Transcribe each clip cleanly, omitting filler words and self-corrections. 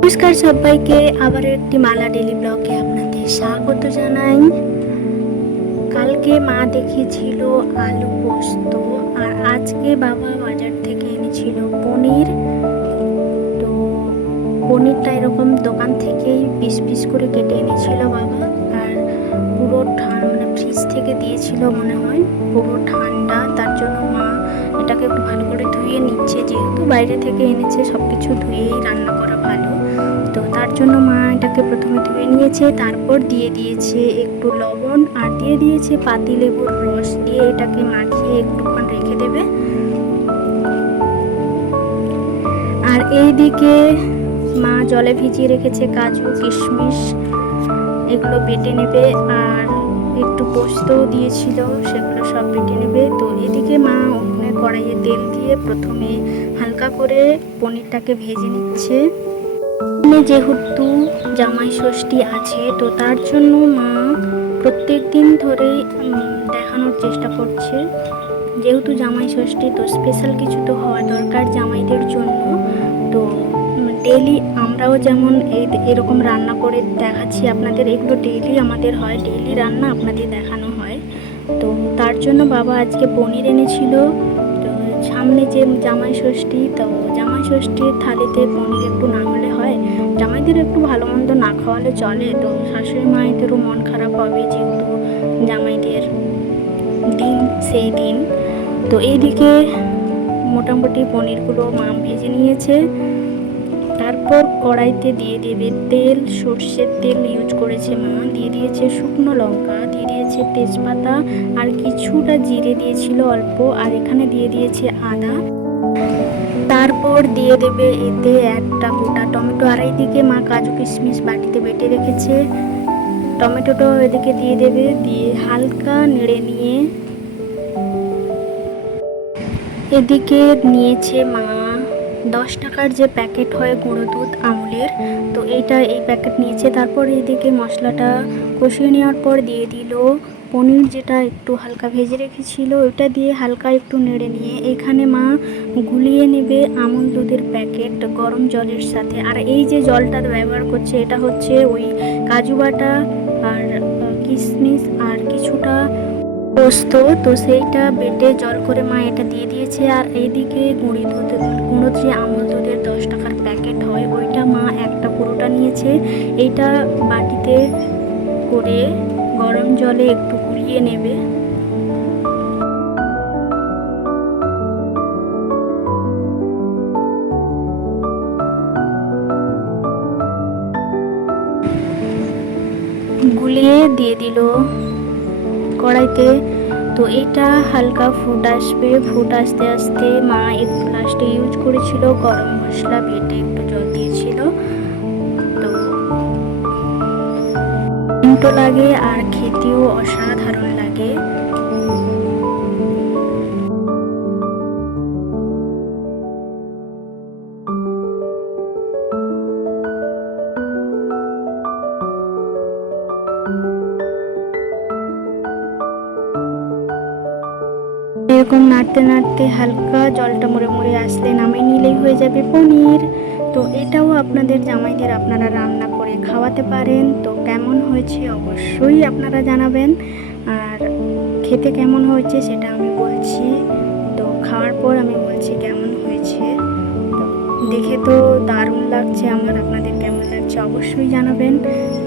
নমস্কার সবাইকে, আবার একটি মালা ডেলি ব্লগে আপনাদের স্বাগত জানাই। কালকে মা দেখিয়েছিল আলু পোস্ত, আর আজকে বাবা বাজার থেকে এনেছিল পনির। তো পনিরটা এরকম দোকান থেকেই পিস পিস করে কেটে এনেছিল বাবা, আর পুরো ঠান্ডা ফ্রিজ থেকে দিয়েছিল মনে হয়, পুরো ঠান্ডা। তার জন্য মা এটাকে একটু ভালো করে ধুয়ে নিচ্ছে, যেহেতু বাইরে থেকে এনেছে সব কিছু ধুয়েই রান্না করা ভালো। তো তার জন্য মা এটাকে প্রথমে ধুয়ে নিয়েছে, তারপর দিয়ে দিয়েছে একটু লবণ আর দিয়ে দিয়েছে পাতিলেবুর রস দিয়ে এটাকে মাখিয়ে একটুক্ষণ রেখে দেবে। আর এইদিকে মা জলে ভিজিয়ে রেখেছে কাজু কিশমিশ, এগুলো বেটে নেবে। আর একটু পোস্তও দিয়েছিল, সেগুলো সব বেটে নেবে। তো এদিকে মা ওখানে কড়াইয়ে তেল দিয়ে প্রথমে হালকা করে পনিরটাকে ভেজে নিচ্ছে। যেহেতু জামাই ষষ্ঠী আছে, তো তার জন্য মা প্রত্যেক দিন ধরেই দেখানোর চেষ্টা করছে, যেহেতু জামাই ষষ্ঠী তো স্পেশাল কিছু তো হওয়া দরকার জামাইদের জন্য। তো ডেইলি আমরাও যেমন এরকম রান্না করে দেখাচ্ছি আপনাদের, এগুলো ডেইলি আমাদের হয়, ডেইলি রান্না আপনাদের দেখানো হয়। তো তার জন্য বাবা আজকে পনির এনেছিল। তো সামনে যে জামাই ষষ্ঠী, তো জামাই ষষ্ঠীর থালিতে পনির একটু না হলে হয়, জামাইদের একটু ভালো মন্দ না খাওয়ালে চলে। তো শাশুড়ি মায়েদেরও মন খারাপ হবে, যেহেতু জামাইদের দিন সেই দিন। তো এইদিকে মোটামুটি পনিরগুলো মা ভেজে নিয়েছে। তারপর কড়াইতে দিয়ে দেবে তেল, সর্ষের তেল ইউজ করেছে মা, দিয়ে দিয়েছে শুকনো লঙ্কা, দিয়ে দিয়েছে তেজপাতা, আর কিছুটা জিরে দিয়েছিল অল্প, আর এখানে দিয়ে দিয়েছে আদা। তারপর দিয়ে দেবে এতে একটা গোটা টমেটো, আর এইদিকে মা কাজু কিশমিশ বাটিতে বেটে রেখেছে, টমেটোটাও এদিকে দিয়ে দেবে, দিয়ে হালকা নেড়ে নিয়ে এদিকে নিয়েছে মা 10 টাকার যে প্যাকেট হয় গুঁড়ো দুধ আমুলের, তো এই প্যাকেট নিয়েছে। তারপর এদিকে মশলাটা কষিয়ে নেওয়ার পর দিয়ে দিল পনির, যেটা একটু হালকা ভেজে রেখেছিল, ওইটা দিয়ে হালকা একটু নেড়ে নিয়ে এখানে মা গুলিয়ে নেবে আমুল দুধের প্যাকেট গরম জলের সাথে। আর এই যে জলটা ব্যবহার করছে এটা হচ্ছে ওই কাজু বাটা আর কিশমিশ আর কিছুটা পোস্ত, তো সেইটা বেটে জল করে মা এটা দিয়ে দিয়েছে। আর এইদিকে গুঁড়ো যে আমুল দুধের 10 টাকার প্যাকেট হয়, ওইটা মা একটা পুরোটা নিয়েছে। এইটা বাটিতে করে গরম জলে একটু গুলিয়ে নেবে। গুলিয়ে দিয়ে দিল কড়াইতে। তো এটা হালকা ফুট আসবে, ফুট আসতে আসতে মা একটু লাস্টে ইউজ করেছিল গরম মশলা, বেটে একটু জল দিয়েছিল। তো মিন্টো লাগে আর খেতেও অসাধারণ লাগে। এরকম নাড়তে নাড়তে হালকা জলটা মরে মরে আসলে নামিয়ে নিলেই হয়ে যাবে পনির। তো এটাও আপনাদের জামাইদের আপনারা রান্না করে খাওয়াতে পারেন। তো কেমন হয়েছে অবশ্যই আপনারা জানাবেন, আর খেতে কেমন হয়েছে সেটা আমি বলছি। তো খাওয়ার পর আমি বলছি কেমন হয়েছে। তো দেখে তো দারুণ লাগছে আমার, আপনাদের কেমন লাগছে অবশ্যই জানাবেন।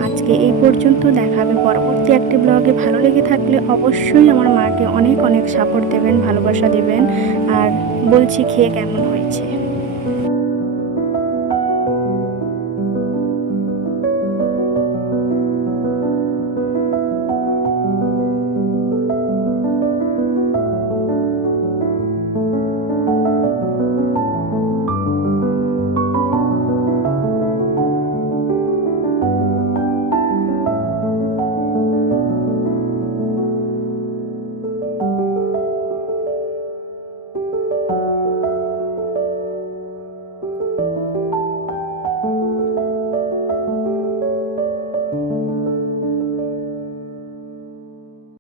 আজকে এই পর্যন্ত, দেখা হবে পরবর্তী একটি ব্লগে। ভালো লেগে থাকলে অবশ্যই আমার মাকে অনেক অনেক সাপোর্ট দেবেন, ভালোবাসা দেবেন, আর বলছি খেয়ে কেমন হয়েছে।